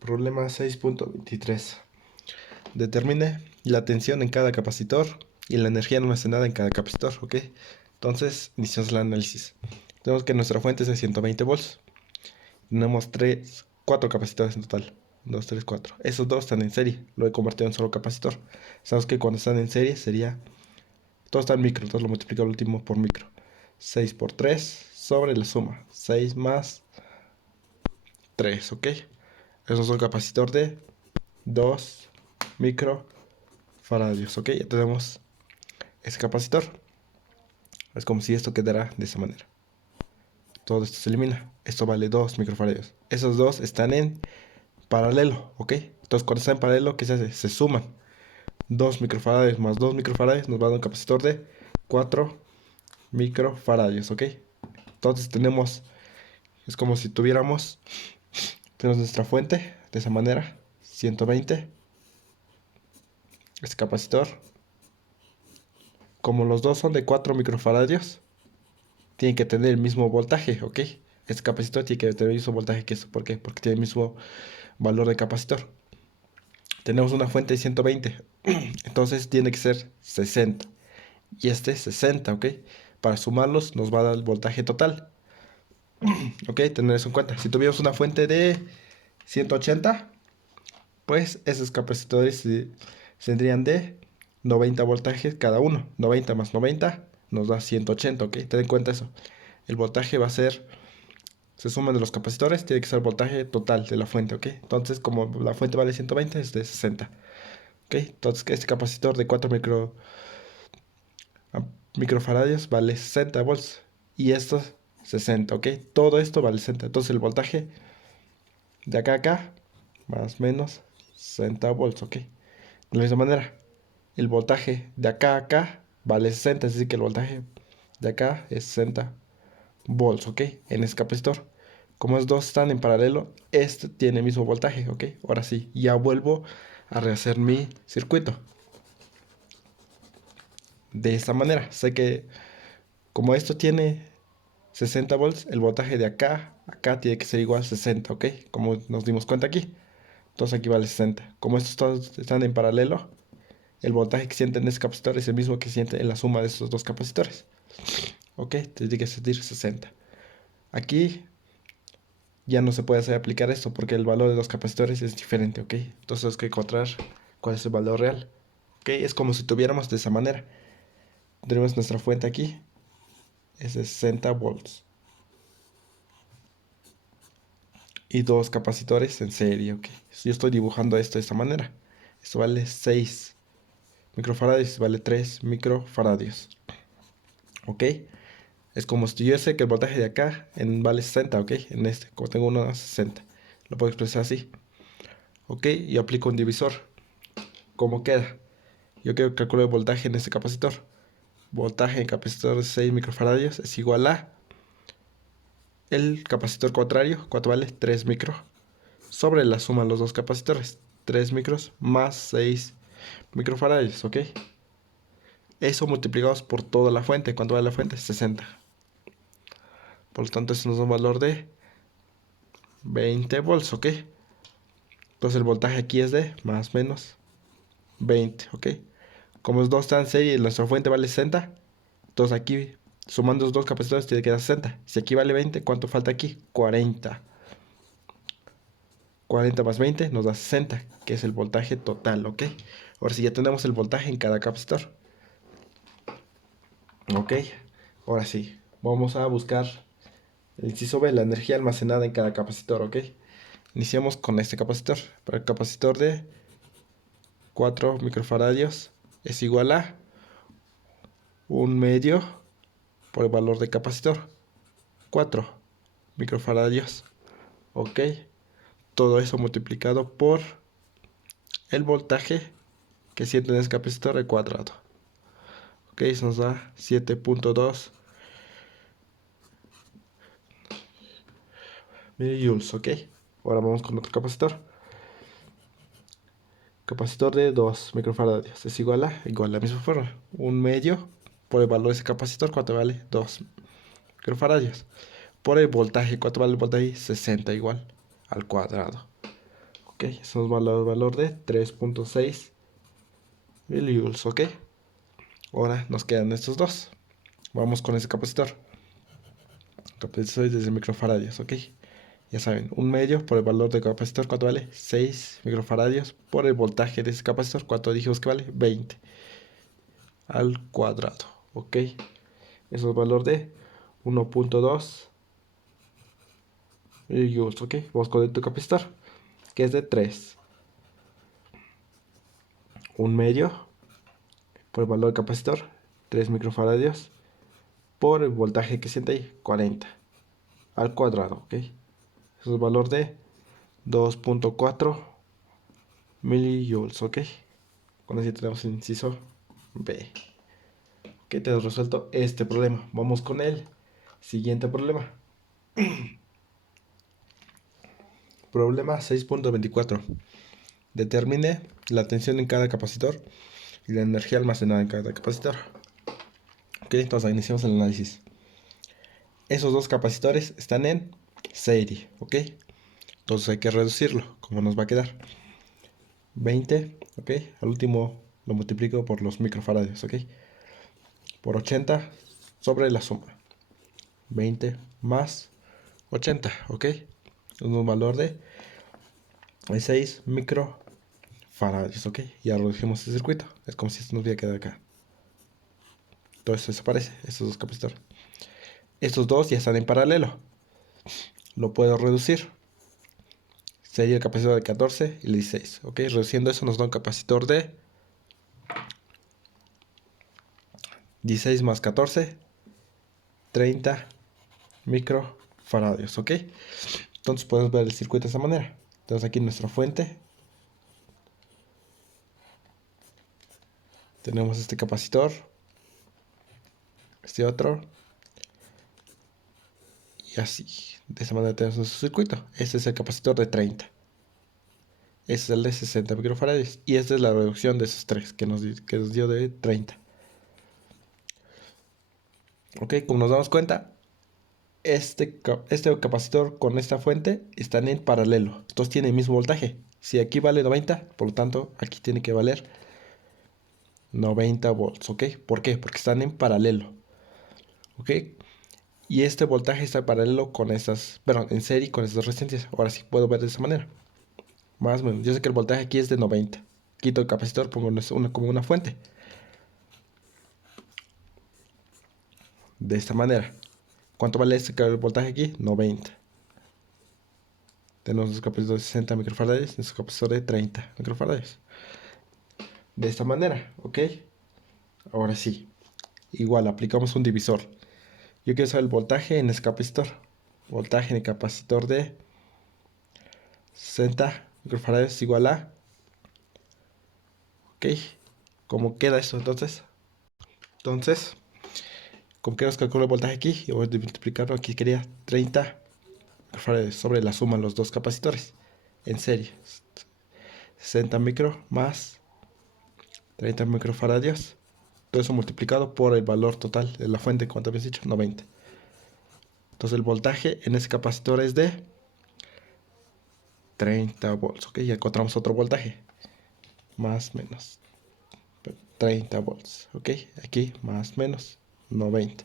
Problema 6.23. Determine la tensión en cada capacitor y la energía almacenada en cada capacitor, ¿ok? Entonces, iniciamos el análisis. Tenemos que nuestra fuente es de 120 volts. Tenemos 4 capacitores en total. 2, 3, 4. Esos dos están en serie. Lo he convertido en solo capacitor. Sabemos que cuando están en serie sería... Todo está en micro, entonces lo multiplico al último por micro. 6 por 3 sobre la suma. 6 más 3, ¿ok? Eso es un capacitor de 2 microfaradios, ¿ok? Ya tenemos ese capacitor. Es como si esto quedara de esa manera. Todo esto se elimina. Esto vale 2 microfaradios. Esos dos están en paralelo, ¿ok? Entonces cuando están en paralelo, ¿qué se hace? Se suman. 2 microfaradios más 2 microfaradios nos va a dar un capacitor de 4 microfaradios, ¿ok? Entonces tenemos, es como si tenemos nuestra fuente de esa manera, 120. Este capacitor, como los dos son de 4 microfaradios, tienen que tener el mismo voltaje, ¿ok? Este capacitor tiene que tener el mismo voltaje que esto. ¿Por qué? Porque tiene el mismo valor de capacitor. Tenemos una fuente de 120, entonces tiene que ser 60. Y este es 60, ¿ok? Para sumarlos nos va a dar el voltaje total. ¿Ok? Tener eso en cuenta. Si tuviéramos una fuente de 180, pues esos capacitores tendrían de 90 voltajes cada uno. 90 más 90 nos da 180, ¿ok? Ten en cuenta eso. El voltaje va a ser, se suman de los capacitores, tiene que ser el voltaje total de la fuente, ¿ok? Entonces, como la fuente vale 120, es de 60, ¿ok? Entonces, este capacitor de 4 microfaradios vale 60 volts y estos 60, ¿ok? Todo esto vale 60. Entonces, el voltaje de acá a acá, más o menos 60 volts, ¿ok? De la misma manera, el voltaje de acá a acá vale 60, es decir, que el voltaje de acá es 60 volts, ¿ok? En ese capacitor. Como los dos están en paralelo, este tiene el mismo voltaje, ¿ok? Ahora sí, ya vuelvo a rehacer mi circuito. De esta manera, sé que como esto tiene 60 volts, el voltaje de acá a acá tiene que ser igual a 60, ¿ok? Como nos dimos cuenta aquí. Entonces aquí vale 60. Como estos todos están en paralelo, el voltaje que siente en ese capacitor es el mismo que siente en la suma de estos dos capacitores. ¿Ok? Tiene que sentir 60. Aquí ya no se puede hacer aplicar esto porque el valor de los capacitores es diferente, ¿ok? Entonces hay que encontrar cuál es el valor real. ¿Ok? Es como si tuviéramos de esa manera. Tenemos nuestra fuente aquí, es de 60 volts. Y dos capacitores en serie, ¿ok? Yo estoy dibujando esto de esta manera. Esto vale 6 microfaradios, vale 3 microfaradios. ¿Ok? Es como si yo sé que el voltaje de acá vale 60, ¿ok? En este, como tengo uno a 60. Lo puedo expresar así. ¿Ok? Y aplico un divisor. ¿Cómo queda? Yo quiero calcular el voltaje en este capacitor. Voltaje en capacitor de 6 microfaradios es igual a el capacitor contrario, ¿cuánto vale? 3 micro. Sobre la suma de los dos capacitores. 3 micros más 6 microfaradios, ¿ok? Eso multiplicados por toda la fuente. ¿Cuánto vale la fuente? 60. Por lo tanto, eso nos da un valor de 20 volts, ¿ok? Entonces el voltaje aquí es de más o menos 20, ¿ok? Como los dos están en serie y nuestra fuente vale 60, entonces aquí sumando los dos capacitores tiene que dar 60. Si aquí vale 20, ¿cuánto falta aquí? 40. 40 más 20 nos da 60, que es el voltaje total, ¿ok? Ahora sí, ya tenemos el voltaje en cada capacitor. ¿Ok? Ahora sí, vamos a buscar el inciso B, la energía almacenada en cada capacitor, ¿ok? Iniciamos con este capacitor. Para el capacitor de 4 microfaradios es igual a un medio por el valor de capacitor. 4 microfaradios. ¿Ok? Todo eso multiplicado por el voltaje que siente en ese capacitor al cuadrado. Ok, eso nos da 7.2 milijoules. Ok, ahora vamos con otro capacitor. Capacitor de 2 microfaradios es igual a la misma forma. Un medio por el valor de ese capacitor, ¿cuánto vale? 2 microfaradios. Por el voltaje, ¿cuánto vale el voltaje? 60 igual al cuadrado. Ok, eso nos va a dar el valor de 3.6 milijoules, ok. Ahora nos quedan estos dos. Vamos con ese capacitor. Capacitor desde microfaradios, ok. Ya saben, un medio por el valor del capacitor, ¿cuánto vale? 6 microfaradios por el voltaje de ese capacitor, ¿cuánto dijimos que vale? 20 al cuadrado, ok. Eso es el valor de 1.2 joules, ok. Vamos con el capacitor, que es de 3. Un medio por el valor del capacitor, 3 microfaradios por el voltaje que siente ahí, 40 al cuadrado, ok. Eso es el valor de 2.4 milijoules, ok. Con eso ya tenemos el inciso B. Que tenemos resuelto este problema. Vamos con el siguiente problema. Problema 6.24. Determine la tensión en cada capacitor y la energía almacenada en cada capacitor. Ok, entonces iniciamos el análisis. Esos dos capacitores están en serie, ok. Entonces hay que reducirlo. ¿Cómo nos va a quedar? 20, ok. Al último lo multiplico por los microfaradios, ok. Por 80 sobre la suma. 20 más 80, ok. Es un valor de 6 microfaradios, ok. Ya redujimos el circuito. Es como si esto nos hubiera quedado acá. Todo esto desaparece, estos dos capacitores. Estos dos ya están en paralelo. Lo puedo reducir. Sería el capacitor de 14 y el 16, ok. Reduciendo eso nos da un capacitor de 16 más 14, 30 microfaradios, ok. Entonces podemos ver el circuito de esta manera. Entonces aquí nuestra fuente. Tenemos este capacitor. Este otro. Y así. De esta manera tenemos nuestro circuito. Este es el capacitor de 30. Este es el de 60 microfaradios. Y esta es la reducción de esos tres que nos dio de 30. Ok, como nos damos cuenta, este capacitor con esta fuente están en paralelo. Entonces tienen el mismo voltaje. Si aquí vale 90, por lo tanto aquí tiene que valer 90 volts, ¿ok? ¿Por qué? Porque están en paralelo, ¿ok? Y este voltaje está en paralelo con estas, perdón, en serie con estas resistencias. Ahora sí puedo ver de esa manera. Más o menos. Yo sé que el voltaje aquí es de 90. Quito el capacitor, pongo como una fuente. De esta manera. ¿Cuánto vale este voltaje aquí? 90. Tenemos nuestro capacitor de 60 microfaradios, nuestro capacitor de 30 microfaradios. De esta manera, ¿ok? Ahora sí. Igual, aplicamos un divisor. Yo quiero saber el voltaje en ese capacitor. Voltaje en el capacitor de 60 microfaradios igual a... ¿Ok? ¿Cómo queda esto entonces? Entonces, como que nos calculo el voltaje aquí, y voy a multiplicarlo aquí, quería 30 microfaradios sobre la suma de los dos capacitores en serie. 60 micro más 30 microfaradios. Todo eso multiplicado por el valor total de la fuente, ¿cuánto habías dicho? 90. Entonces el voltaje en ese capacitor es de 30 volts. Ok, ya encontramos otro voltaje. Más menos 30 volts. Ok, aquí más menos 90.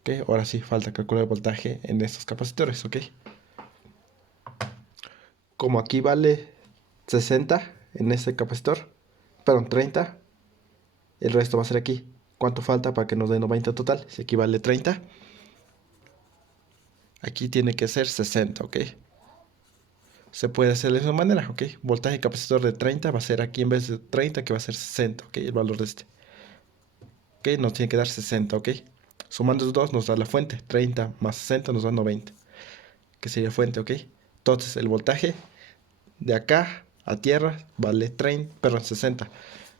Ok, ahora sí falta calcular el voltaje en estos capacitores. Ok, como aquí vale 60 en este capacitor, perdón, 30, el resto va a ser aquí. ¿Cuánto falta para que nos dé 90 total? Si aquí vale 30, aquí tiene que ser 60, ok. Se puede hacer de esa manera, ok. Voltaje capacitor de 30 va a ser aquí en vez de 30, que va a ser 60, ok. El valor de este. Ok, nos tiene que dar 60, ok. Sumando los dos nos da la fuente. 30 más 60 nos da 90, que sería fuente, ok. Entonces el voltaje de acá a tierra vale 30, perdón, 60.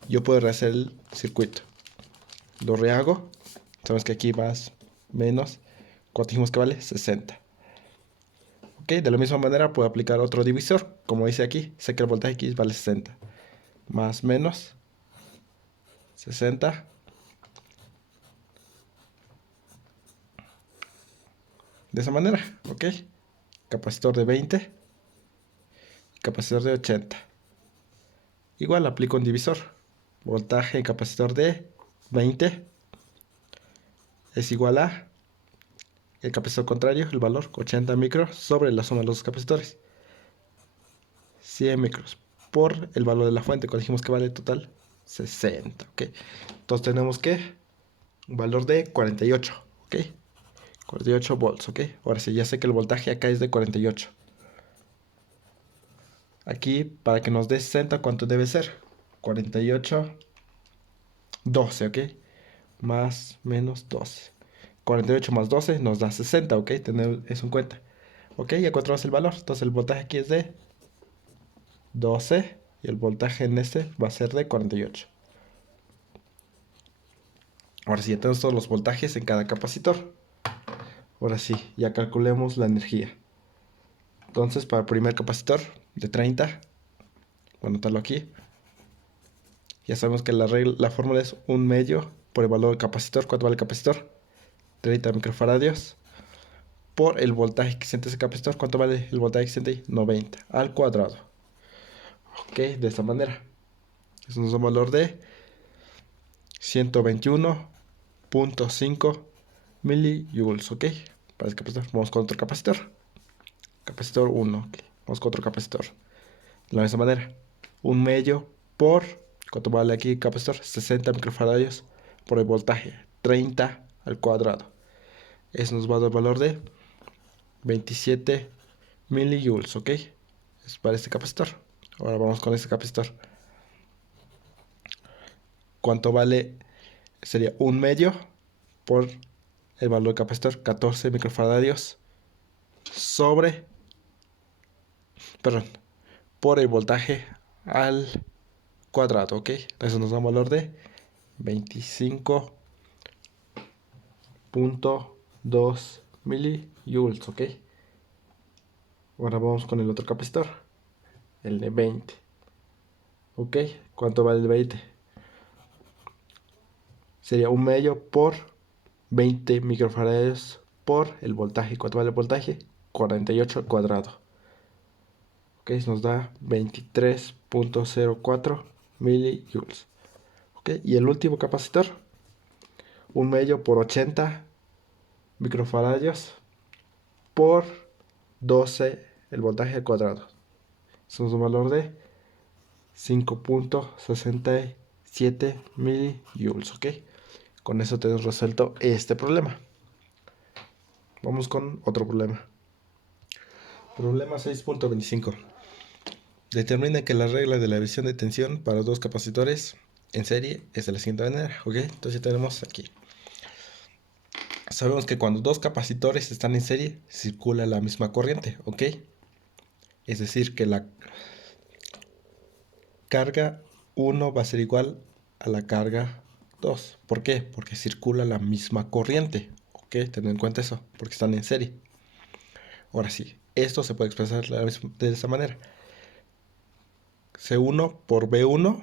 Yo puedo rehacer el circuito. Lo rehago. Sabemos que aquí más, menos. ¿Cuánto dijimos que vale? 60. Ok, de la misma manera puedo aplicar otro divisor. Como dice aquí, sé que el voltaje aquí vale 60. Más menos 60. De esa manera, ok. Capacitor de 20. capacitor de 80. Igual aplico un divisor. Voltaje en capacitor de 20 es igual a el capacitor contrario, el valor 80 micros sobre la suma de los dos capacitores. 100 micros por el valor de la fuente, cuando dijimos que vale total 60, ¿ok? Entonces tenemos que un valor de 48, ¿ok? 48 volts, ¿ok? Ahora sí, ya sé que el voltaje acá es de 48. Aquí, para que nos dé 60, ¿cuánto debe ser? 48, 12, ¿ok? Más, menos 12. 48 más 12 nos da 60, ¿ok? Tener eso en cuenta. ¿Ok? Ya encontramos el valor. Entonces el voltaje aquí es de 12 y el voltaje en este va a ser de 48. Ahora sí, ya tenemos todos los voltajes en cada capacitor. Ahora sí, ya calculemos la energía. Entonces, para el primer capacitor de 30, voy a anotarlo aquí. Ya sabemos que la fórmula es 1 medio por el valor del capacitor. ¿Cuánto vale el capacitor? 30 microfaradios. Por el voltaje que siente ese capacitor. ¿Cuánto vale el voltaje que siente ahí? 90 al cuadrado. Ok, de esta manera. Eso nos da un valor de 121.5 millijoules, ¿ok? Para el capacitor. Vamos con otro capacitor. Capacitor 1, ok. Vamos con otro capacitor. De la misma manera. 1 medio por, ¿cuánto vale aquí el capacitor? 60 microfaradios por el voltaje. 30 al cuadrado. Eso nos va a dar el valor de 27 millijoules, ¿ok? Es para este capacitor. Ahora vamos con este capacitor. ¿Cuánto vale? Sería 1 medio por el valor del capacitor, 14 microfaradios sobre, perdón, por el voltaje al cuadrado, ¿ok? Eso nos da un valor de 25.2 millijoules, ¿ok? Ahora vamos con el otro capacitor, el de 20, ¿ok? ¿Cuánto vale el 20? Sería 1 medio por 20 microfaradios por el voltaje. ¿Cuánto vale el voltaje? 48 al cuadrado. Ok, nos da 23.04 millijoules. Ok, y el último capacitor, 1 medio por 80 microfaradios por 12 el voltaje al cuadrado. Eso es un valor de 5.67 millijoules. Ok, con eso tenemos resuelto este problema. Vamos con otro problema. Problema 6.25. Determina que la regla de la división de tensión para dos capacitores en serie es de la siguiente manera, ¿ok? Entonces ya tenemos aquí. Sabemos que cuando dos capacitores están en serie, circula la misma corriente, ¿ok? Es decir, que la carga 1 va a ser igual a la carga 2. ¿Por qué? Porque circula la misma corriente, ¿ok? Tened en cuenta eso, porque están en serie. Ahora sí, esto se puede expresar de esta manera. C1 por B1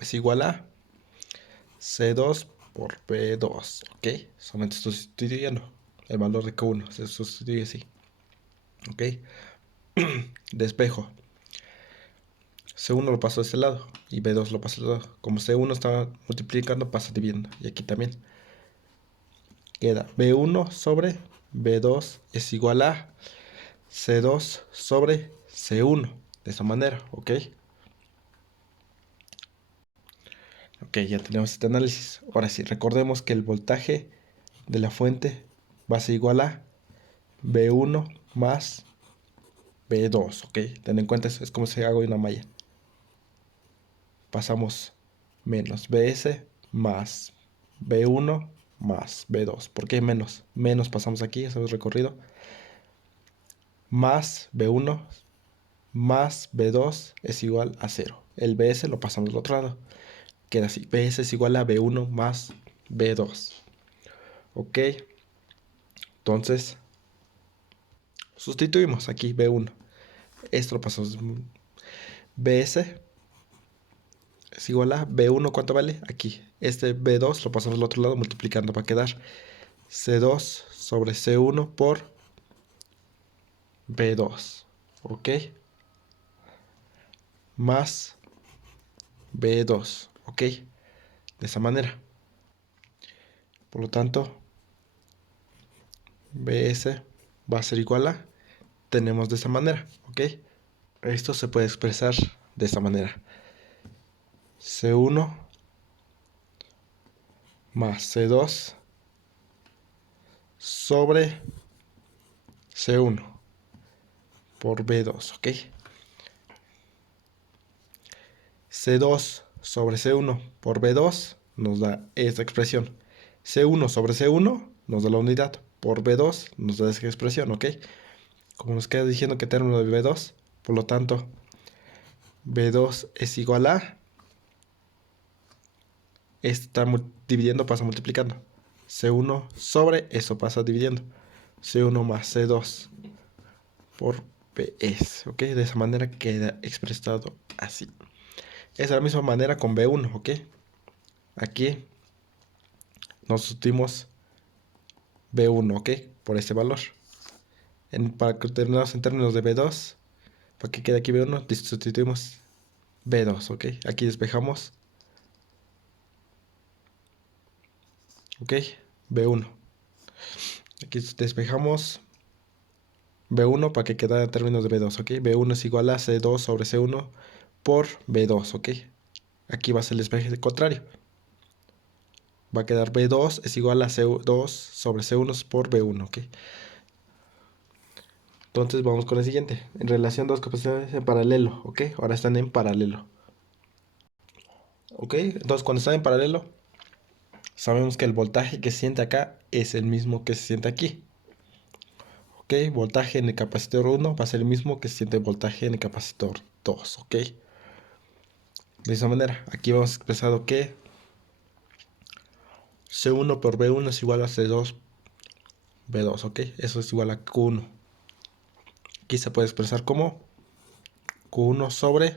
es igual a C2 por B2, ¿ok? Solamente estoy sustituyendo el valor de K1, se sustituye así, ¿ok? Despejo. C1 lo paso de este lado y B2 lo paso de este lado. Como C1 está multiplicando, pasa dividiendo. Y aquí también. Queda B1 sobre B2 es igual a C2 sobre C1. De esta manera, ¿ok? Ok, ya tenemos este análisis. Ahora sí, recordemos que el voltaje de la fuente va a ser igual a B1 más B2, ¿ok? Ten en cuenta eso, es como si hago una malla. Pasamos menos BS más B1 más B2. ¿Por qué menos? Menos pasamos aquí, eso es recorrido. Más B1 más B2 es igual a 0. El BS lo pasamos al otro lado. Queda así. BS es igual a B1 más B2. ¿Ok? Entonces, sustituimos aquí B1. Esto lo pasamos. BS es igual a B1, ¿cuánto vale? Aquí. Este B2 lo pasamos al otro lado multiplicando para quedar C2 sobre C1 por B2. ¿Ok? más B2, ¿ok? De esa manera. Por lo tanto, BS va a ser igual a, tenemos de esa manera, ¿ok? Esto se puede expresar de esta manera. C1 más C2 sobre C1 por B2, ¿ok? C2 sobre C1 por B2 nos da esta expresión. C1 sobre C1 nos da la unidad. Por B2 nos da esa expresión, ¿ok? Como nos queda diciendo que término de B2, por lo tanto, B2 es igual a, está dividiendo pasa multiplicando. C1 sobre eso pasa dividiendo. C1 más C2 por BS, ¿ok? De esa manera queda expresado así. Es de la misma manera con B1, ¿ok? Aquí nos sustituimos B1, ¿ok? Por este valor. Para que terminemos en términos de B2, para que quede aquí B1, sustituimos B2, ¿ok? Aquí despejamos, ¿ok? B1. Aquí despejamos B1 para que quede en términos de B2, ¿ok? B1 es igual a C2 sobre C1 por B2, ¿ok? Aquí va a ser el despeje contrario. Va a quedar B2 es igual a C2 sobre C1 por B1, ¿ok? Entonces vamos con el siguiente. En relación dos capacidades en paralelo, ¿ok? Ahora están en paralelo. ¿Ok? Entonces cuando están en paralelo, sabemos que el voltaje que se siente acá es el mismo que se siente aquí. ¿Ok? Voltaje en el capacitor 1 va a ser el mismo que se siente el voltaje en el capacitor 2, ¿ok? De esa manera, aquí vamos expresado que C1 por B1 es igual a C2 B2, ¿ok? Eso es igual a Q1. Aquí se puede expresar como Q1 sobre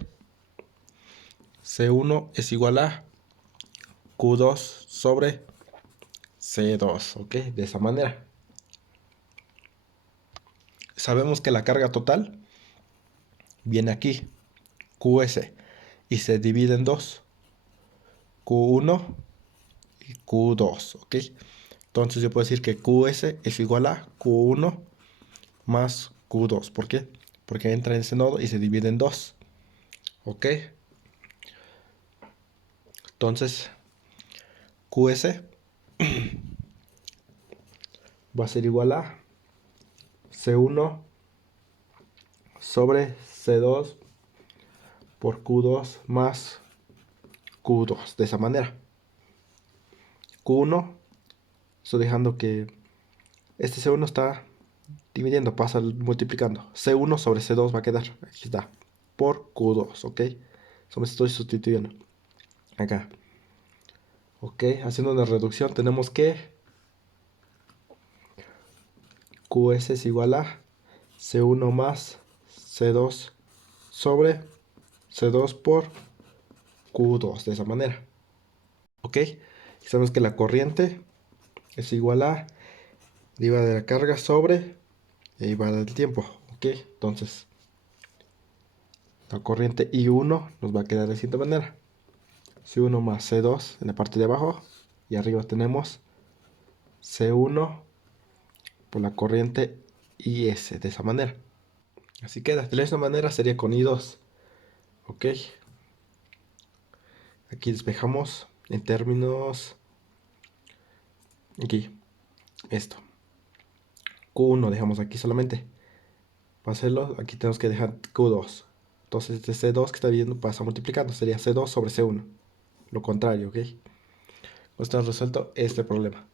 C1 es igual a Q2 sobre C2, ¿ok? De esa manera. Sabemos que la carga total viene aquí, QS, y se divide en dos, Q1 y Q2, ¿ok? Entonces yo puedo decir que QS es igual a Q1 más Q2. ¿Por qué? Porque entra en ese nodo y se divide en dos, ¿ok? Entonces QS va a ser igual a C1 sobre C2 por Q2 más Q2, de esa manera. Q1, estoy dejando que este C1 está dividiendo, pasa multiplicando. C1 sobre C2 va a quedar, aquí está, por Q2, ¿ok? Eso me estoy sustituyendo acá. Ok, haciendo una reducción tenemos que QS es igual a C1 más C2 sobre C2 por Q2, de esa manera. Ok, y sabemos que la corriente es igual a deriva de la carga sobre deriva del tiempo. Ok, entonces la corriente I1 nos va a quedar de esta manera. C1 más C2 en la parte de abajo y arriba tenemos C1 por la corriente IS, de esa manera. Así queda. De esta manera sería con I2. Ok. Aquí despejamos en términos. Aquí. Esto. Q1 dejamos aquí solamente. Para hacerlo, aquí tenemos que dejar Q2. Entonces este C2 que está viendo pasa multiplicando. Sería C2 sobre C1. Lo contrario, ok. Pues está resuelto este problema.